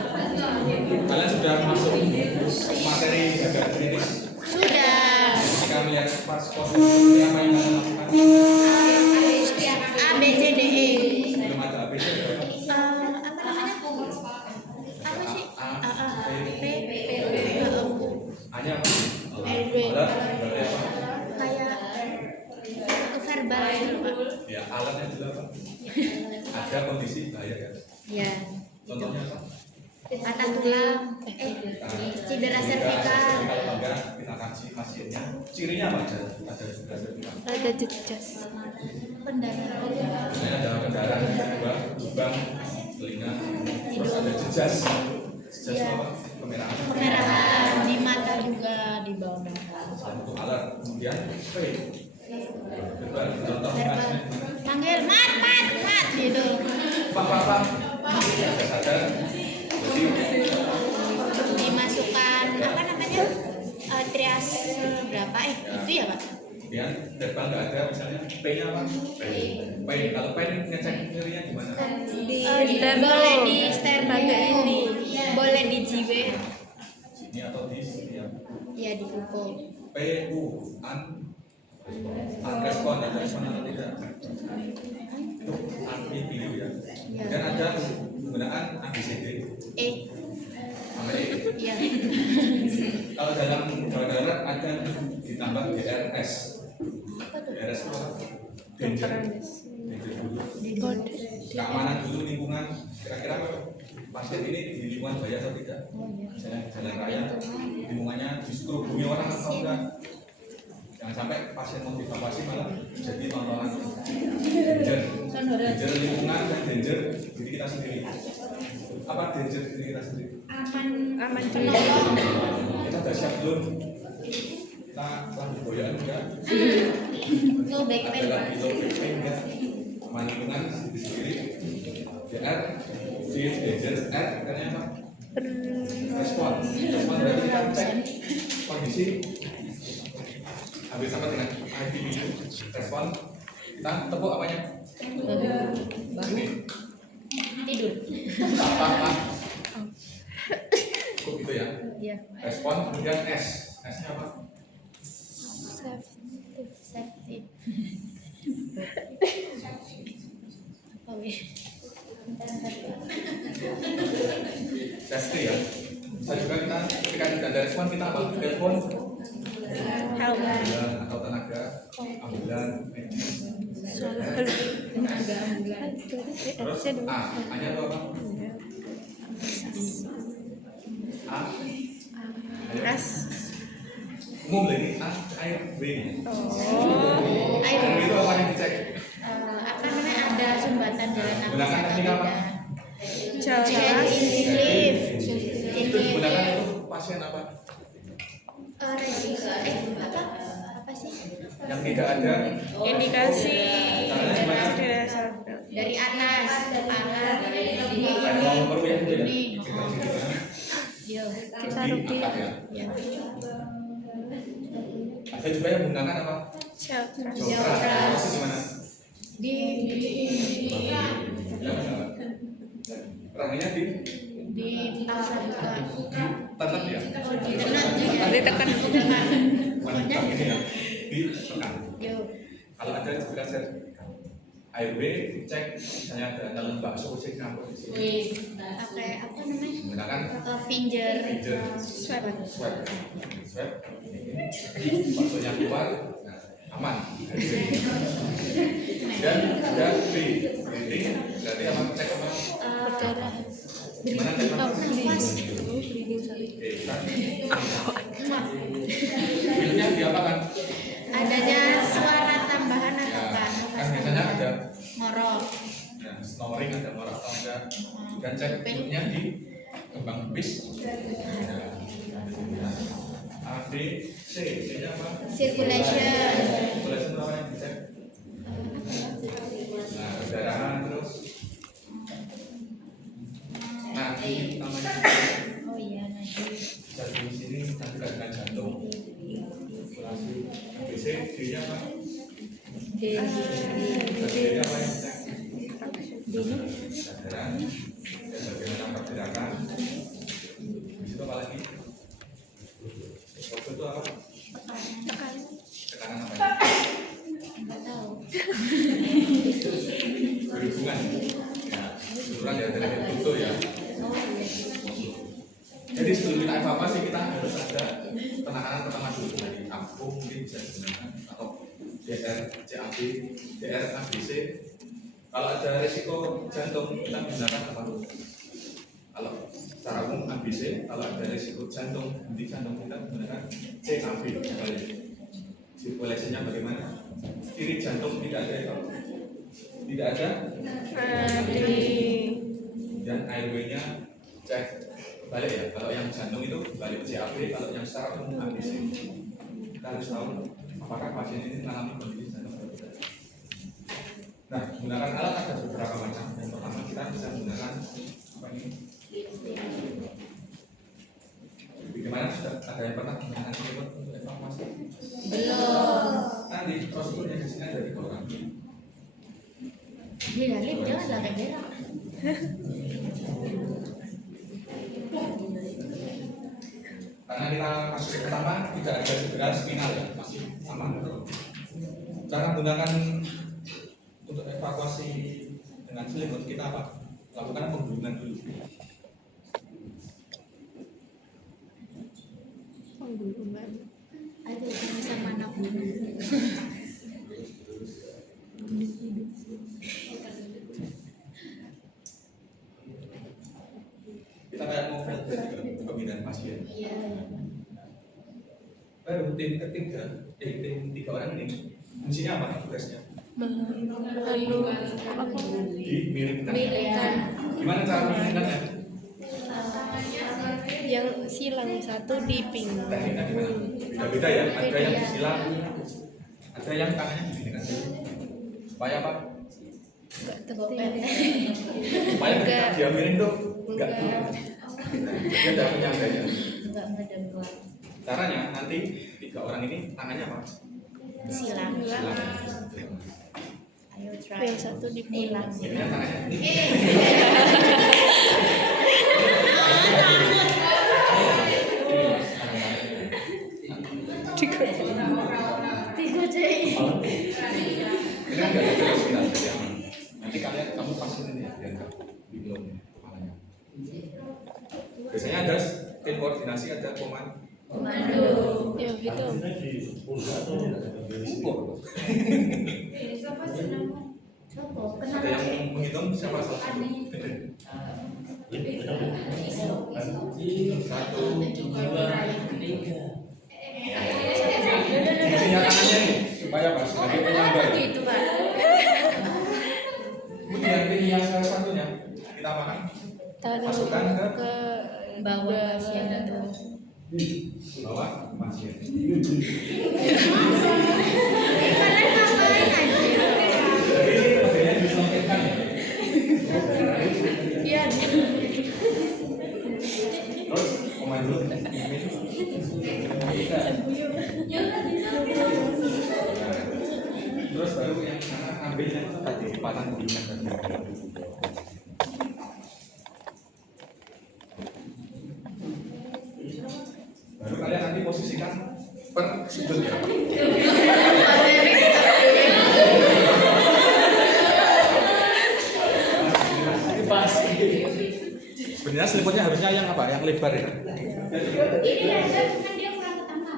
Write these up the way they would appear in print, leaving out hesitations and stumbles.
Kalian sudah masuk materi agak klinis? Sudah. Jika melihat paspor, ini apa yang kalian lakukan? A, B, C, D, E. Belum ada ABC berapa? Apa namanya? Apa sih? A, P, P, A-nya apa? R, W. Alat, berarti apa? Kayak verbal gitu, Pak. Ya, alatnya juga apa? Ada kondisi bahaya kan? Ya. Contohnya apa? Patah tulang, cedera servikal. Kalau enggak, kita kaji pasiennya. Cirinya apa aja? Ada cedera servikal. Ada jejak. Pendarahan. Ini ada pendarahan, kedua, lubang, telinga, terus ada jejas. Jejas Iya. apa? Kemerahan. Kemerahan di mata juga, di bawah mata. Satu alat. Kemudian V. Verbal. Contoh Verbal. kajinya. Panggil mat gitu. Pak. Ada sadar. Jadi Dimasukkan apa namanya? Trias berapa? Itu ya, Pak? kemudian verbal nggak ada, misalnya P-nya apa? P. Kalau P ini ngecek nyerinya gimana? Boleh di sterno ini, boleh di JW, Ini atau di sini ya? ya di pukul. PU unrespon, ada respon atau tidak? Itu unreview ya. Dan ada penggunaan ABCD E, sama E. ya. Kalau dalam darat ada ditambah DRS. Apa tuh? DRS itu apa? Danger dulu. Keamanan dulu lingkungan. Kira-kira pasien ini di lingkungan bahaya atau tidak? Misalnya di jalan raya, lingkungannya justru bumi orang atau enggak? Jangan sampai pasien mau dievakuasi malah jadi tontonan danger lingkungan dan danger diri kita sendiri. Apa danger diri kita sendiri? Aman Kita sudah siap belum? Kita lagi boyan enggak? Low back pain, Ada Pak. lagi low back pain enggak? Aman lingkungan diri sendiri. DR, C, danger, R, katanya apa? Respon berarti kita cek kondisi hampir sama dengan IVU. Respon kita tepuk apanya? Ini Tidur. apa? Cukup gitu ya. Ya. Respon kemudian S. S-nya apa? Safety. Apa weh? Safety ya. Bisa juga kita ketika tidak ada respon kita apa? Telepon ambulan atau tenaga ambulan medis. Terus A-nya itu apa? A S. umum lagi A air B. Air. Air itu apa yang dicek? Apa namanya, ada sumbatan jalan nafas Gunakan atau teknik apa? tidak? Jelas. Itu digunakan untuk pasien apa? Apa sih? Yang tidak ada Indikasi Dari atas ke bawah. kayak mau meruh ya itu ya. Ini. Kita gimana? Yo. Kita rugi. Diangkat ya. Ya. Ada juga yang menggunakan apa? Jokra. Itu gimana? Di Rahangnya di tenan ya. Ditekan. Menekan ini ya. Ditekan. Yo. Kalau ada juga sertifikat. ARB cek misalnya ada dalam bakso cek ngampur di sini. Apa namanya? Menggunakan Finger. swab. Baksonya keluar, nah, aman. Dan ada B, breathing, berarti apa? Cek apa? Gimana cek apa? Nafas. Filmnya di apa kan? Adanya suara tambahan atau Ya, kan? kan biasanya ada Ngorok. ya, snoring, ada morak atau enggak. Dan cek filmnya di kembang bis. A, B, C, C-nya apa? Circulation. Circulation apa yang dicek? Nah, perdarahan terus. Nadi namanya. Oh iya, nanti. Bisa di sini nanti dengan jantung. Sirkulasi. ABC, D, D-nya apa? D. D-nya apa yang dicek? Kesadaran, bagaimana pergerakan. Di situ apa lagi? Waktu itu apa? Tekanan apa? Nggak tahu. Berhubungan. Ya, kebetulan ya dari itu ya. Jadi sebelum kita evakuasi kita harus ada penanganan pertama dulu dari apung mungkin bisa digunakan atau DR, CAB, DR, ABC. Kalau ada risiko jantung kita gunakan apa dulu? Kalau secara umum ABC, kalau ada risiko jantung, henti jantung kita gunakan CAB. Sirkulasinya bagaimana? Kiri jantung tidak ada ya? Tidak ada. Dan airway-nya cek balik ya. Kalau yang jantung itu balik CAB, kalau yang secara umum ABC. Kita harus tahu apakah pasien ini mengalami kondisi jantung atau tidak. Nah, menggunakan alat ada beberapa macam. Yang pertama kita bisa menggunakan apa ini? Bagaimana sudah ada yang pernah menggunakan telepon untuk evakuasi? Belum. Nanti prosedurnya di sini ada 3 orang. Dia lihat jangan pakai jarak. Karena kita kasus pertama tidak ada cedera spinal ya, masih aman. Cara menggunakan untuk evakuasi dengan selimut kita apa? Lakukan penggulungan dulu. Ada yang bisa mana pun. Kita kayak mau filter pemindahan pasien. Iya. Baru tim ketiga, tim 3 orang ini fungsinya apa tugasnya? Dimiringkan. Miringkan. Gimana cara miringkannya? Yang silang satu di pinggang. Tekniknya gimana? Beda-beda ya. Ada yang disilang, ada yang tangannya dimiringkan. Supaya apa? Enggak Bopet. Supaya ketika dia miring tuh enggak Enggak. dia tidak menyangganya. Enggak ngedengkot. Caranya nanti 3 orang ini tangannya apa? Silang. Silang. Ayo try. Yang satu di pinggang. Jadinya tangannya ini. Tiga jadi. Ini kan nggak ada jelas kita jadi aman. Nanti kamu pasang ini ya, biar nggak bingung kepalanya. Biasanya ada tim koordinasi, ada komando. Komando. Ya gitu. Coba Ada yang menghitung siapa salah satu. 1, 2, 3. Fungsinya tangannya ini supaya apa? Sebagai penyangga. Gitu Pak. Kemudian tim yang salah satunya kita makan. Masukkan ke Bawa pasien itu. bawah pasien. Kalian ngapain aja? Jadi bagiannya disampaikan ya. Iya. Terus komando. Terus baru yang ambilnya tadi patah duluan tadi. Baru kalian nanti posisikan per sudut ya. Sebenarnya selimutnya harusnya yang apa? Yang lebar ya. Ini ada kan dia kurang ketangkap.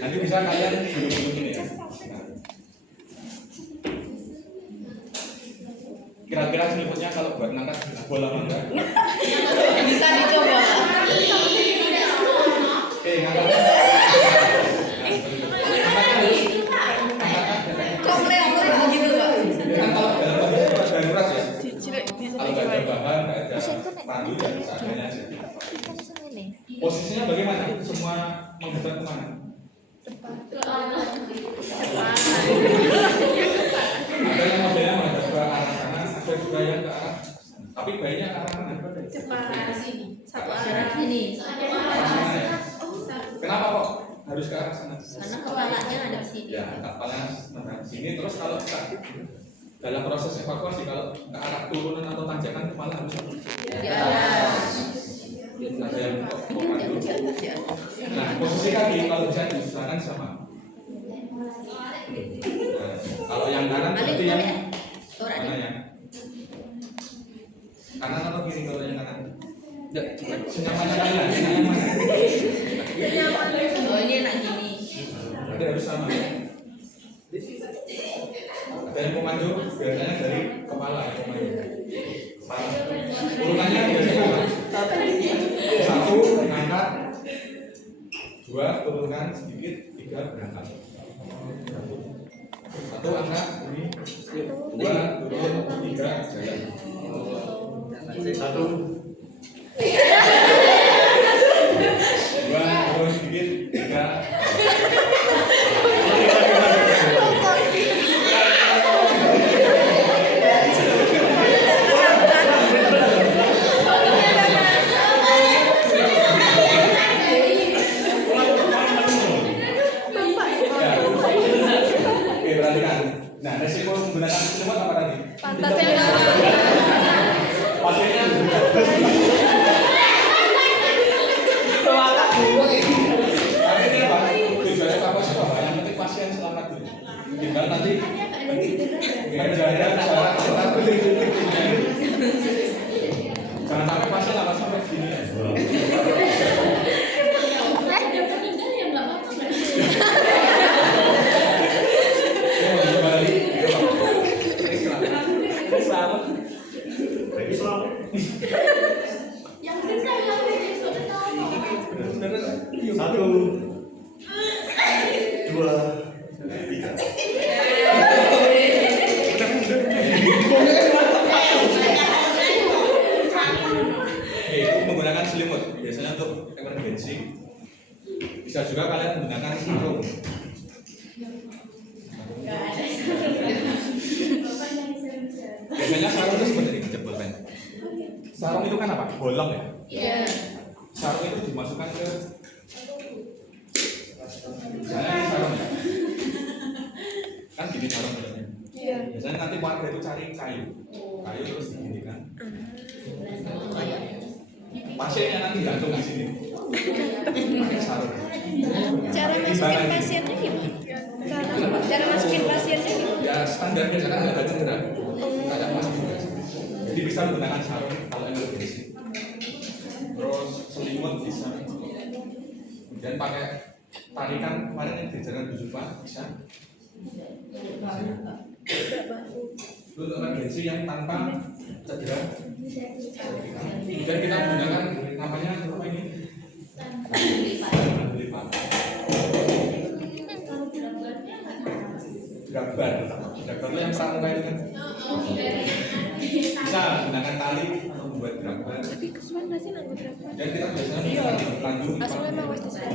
Nanti bisa kalian duduk-duduk ini ya. Kira-kira selimutnya kalau buat ngangkat bola mana? Bisa dicoba. Oke, ngangkat. Kok melempar gitu Pak? Kan kalau dalam kondisi darurat ya. Cicilek bisa Kalau nggak ada gimana? bahan, nggak ada pandu ya seadanya aja. Posisinya bagaimana? Semua menghadap kemana? Ada yang modelnya menghadap ke arah kanan, ada juga yang ke arah. Tapi bayinya ke arah mana? Satu arah sini. Satu arah sini. Arah mana ya? harus ke arah sana. Karena kepalanya ada di sini. Ya, kepalanya menghadap sini. Terus kalau kita dalam proses evakuasi kalau ke arah turunan atau tanjakan kepala harus Di atas. ada yang komando. Nah, posisi kaki kalau bisa diusahakan sama. Nah, kalau yang kanan berarti yang mana yang kanan atau kiri kalau yang kanan? Senyamannya kalian, yang mana? Oh ini enak gini. Berarti harus sama. Ada yang komando biasanya dari kepala ya komando. Kepala. Urutannya biasanya apa? 1 angkat, 2 turunkan sedikit, 3 berangkat. 1 angkat, ini 2 turun, 3 jalan. 1 2 turun sedikit, 3. Oke, perhatikan. Nah, resiko menggunakan selimut apa tadi? Pantatnya Pasiennya tapi ini apa? Tujuan evakuasi apa? Yang penting pasien selamat dulu. Tinggal nanti menjaga cara kita. Jangan sampai pasien apa sampai sini. Satu, dua, tiga. Itu menggunakan selimut biasanya untuk emergency. Bisa juga kalian menggunakan sarung. Biasanya sarung itu seperti ini jebol kan. Sarung itu kan apa? Bolong ya. Iya. Sarung itu dimasukkan ke misalnya ini sarung ya. Kan gini sarung biasanya. Iya. Biasanya nanti warga itu cari kayu terus begini kan. Pasiennya nanti gantung di sini. Pakai sarung. Cara masukin pasiennya gimana? Cara masukin pasiennya gimana? Ya standar biasa kan nggak ada cedera. Kayak masuk juga. Jadi bisa menggunakan sarung kalau emergency. Terus selimut bisa. Kemudian pakai tarikan kemarin yang diajarkan Bu Zulfa bisa. Itu untuk emergency yang tanpa cedera. Kemudian kita menggunakan namanya apa ini? Lipat. Gabar itu yang pramuka itu kan. Bisa menggunakan tali atau membuat gabar. Tapi kesuwen nggak sih nanggut berapa? Dan kita biasanya menggunakan lanjut Asalnya emang wis disuruh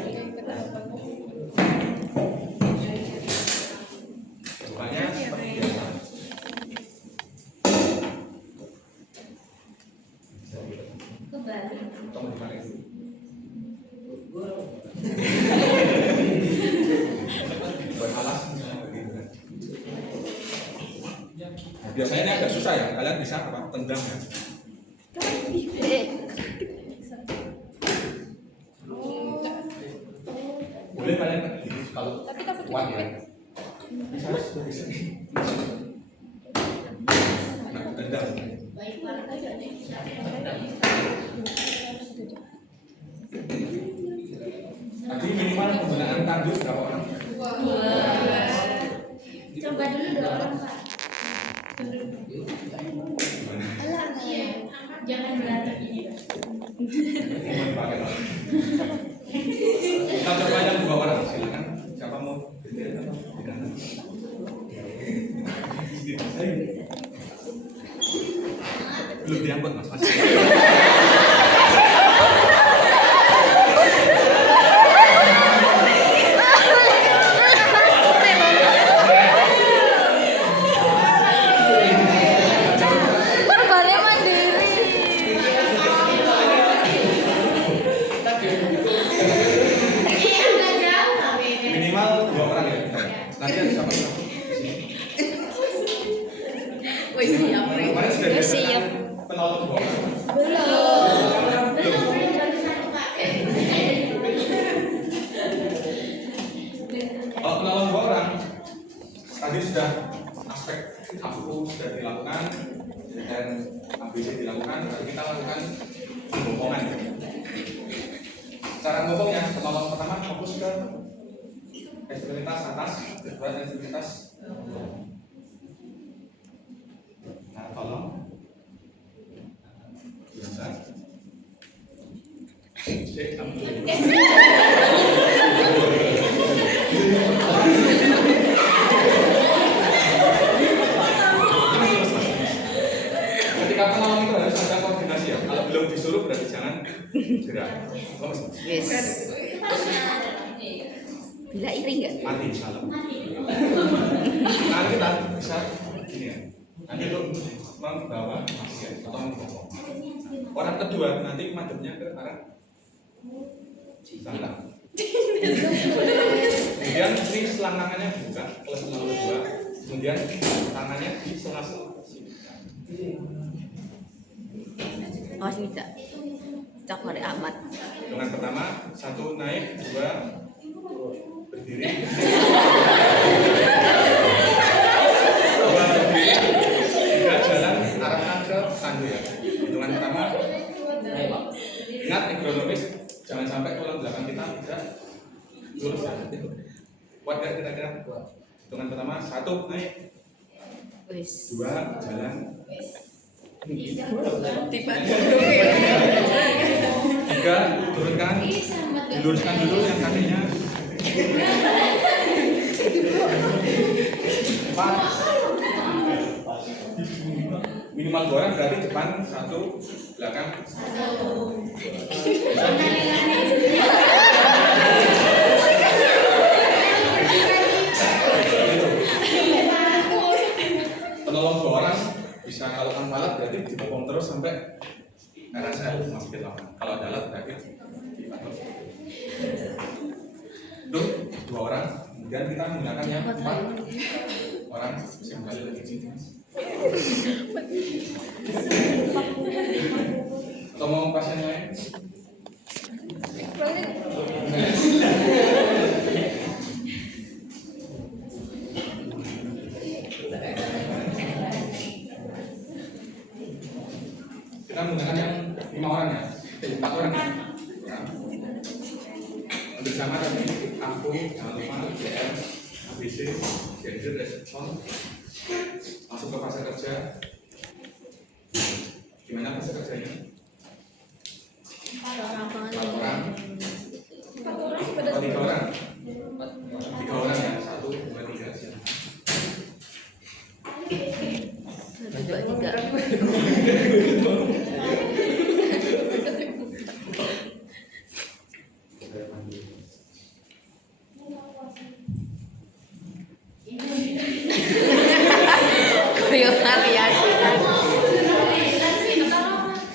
bukannya seperti biasa. Tolong dipakai dulu. Buat alas misalnya begitu kan. Nah, biasanya ini agak susah ya, kalian bisa apa? Tendang ya. Boleh kalian begini kalau Tapi takut kuat ya. kejepit. Bisa bisa. Nah, tendang. Tadi minimal penggunaan tanduk berapa orang? Coba dulu 2 orang Pak. Jangan berantem ini. Cuma dipakai orang. Kita coba yang 2 orang, silakan. Siapa mau? Belum diangkut mas. Korbannya mandiri. penolongnya. Penolong pertama fokus ke ekstremitas atas, kedua ekstremitas. Nah, tolong. Biasa. Cek kamu. Ketika penolong itu harus ada koordinasi ya. Kalau belum disuruh berarti jangan gerak. Yes. Bila iri nggak? Mati salam. Nanti kita bisa gini ya. Nanti itu membawa pasien atau membawa. Orang kedua nanti madepnya ke arah sana. Kemudian ini selangkangannya buka, plus nomor 2. Kemudian tangannya di sela-sela. Awas tidak. Cak hari amat. Dengan pertama, 1 naik, 2 berdiri. 2 berdiri. 3 jalan arahkan ke tandu ya. Hitungan pertama. Ingat ekonomis, jangan sampai tulang belakang kita tidak lurus ya. Kuat gak kira-kira? Hitungan pertama, 1 naik. 2 jalan. 3 turunkan, diluruskan dulu yang kakinya. 4 minimal 2 orang berarti depan 1, belakang 1. Penolong 2 orang bisa, kalau kampalat berarti dipopong terus sampai arah saya masukin lapangan. Kalau dalat berarti dipatok. Itu 2 orang. Kemudian kita menggunakan yang 4 orang yang kembali lagi. Atau mau pasien lain? Kita menggunakan yang 5 orang ya, 4 orang ya. Bersama tadi aku, jangan lupa GR, ABC, gender, respon, masuk ke fase kerja. Gimana fase kerjanya? 4 orang. 3 orang. 3 orang ya, 1, 2, 3 aja. 1, 2, 3.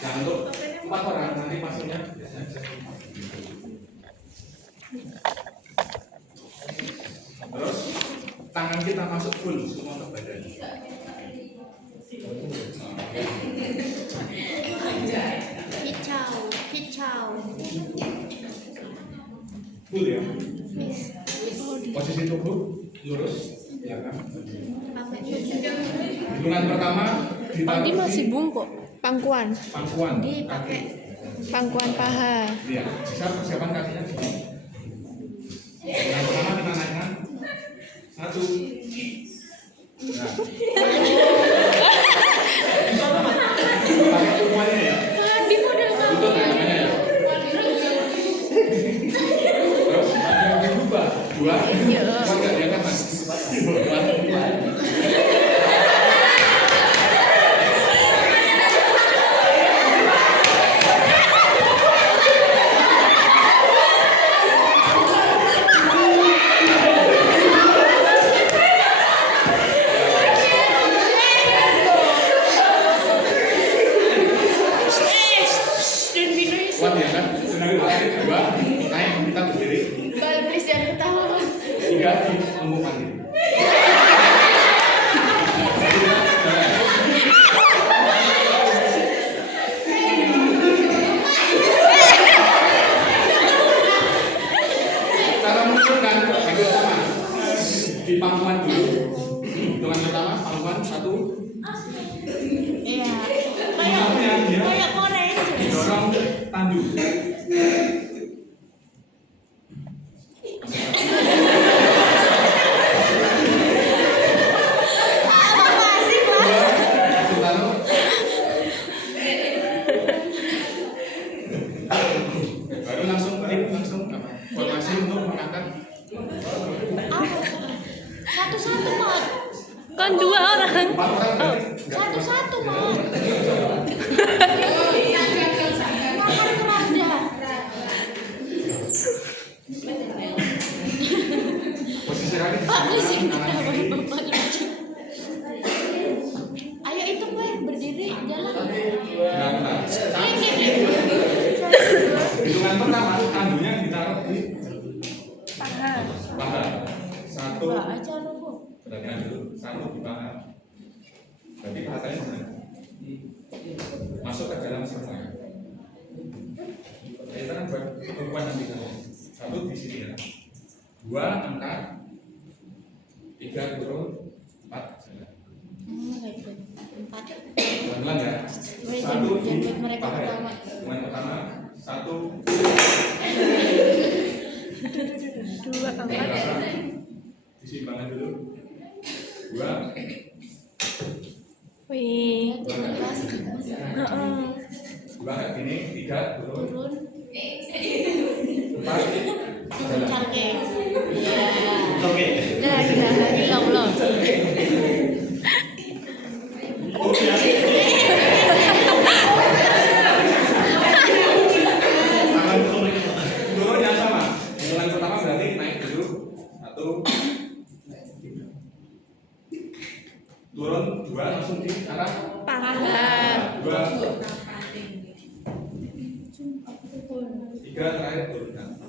Nah, untuk 4 orang nanti pasiennya terus tangan kita masuk full semua ke badan. Kicau. Full ya. Posisi tubuh lurus, ya kan? Hitungan pertama ditaruh Ini masih di bungkuk. Pangkuan. pangkuan kaki. Pangkuan paha. Iya, bisa persiapan kakinya. Hitungan pertama kita naikkan 1. Nah. Pakai semuanya ya. Lutut ya namanya ya. Terus yang diubah 2. Kuat nggak diangkat mas? Kuat ya kan? 2 naik kita berdiri. 3 di lembutkan diri. Cara menurunkan itu sama. Di pangkuan dulu. Hitungan pertama pangkuan 1. Iya. Pangkuannya dia Kayak Korea. didorong tandu. untuk mengangkat. Satu-satu, Mat. Kan 2 orang. 4 orang berarti. Satu-satu, Mat. Makan keranda. Posisi kaki di Pak, di sini kanan kenapa kiri. bapaknya maju? Ayo itu gue berdiri jalan. Nah, Ini. hitungan pertama, tandunya ditaruh di Paha. paha. 1, Mbak aja lu, Bu. perhatikan dulu, 1 di paha. Berarti pahanya mana? Masuk ke dalam semua. Kita kan buat ukuran nanti kan. 1 di sini ya. 2 angkat, 3 turun, 4 jalan. Gitu. 4. Pelan-pelan ya. 1 di Mereka paha. pertama. Hitungan pertama, 1 2 angkat. disimpangan dulu. 2 Wih. Terima kasih. Heeh. 2 kayak gini, 3 turun, Turun. 4 jalan. Cangke. Iya. Oke. Nah, hilang belum? Tangan turun. Turun yang sama. Hitungan pertama berarti naik dulu. 1 turun, 2 langsung di arah Paha. 2 3 terakhir turun.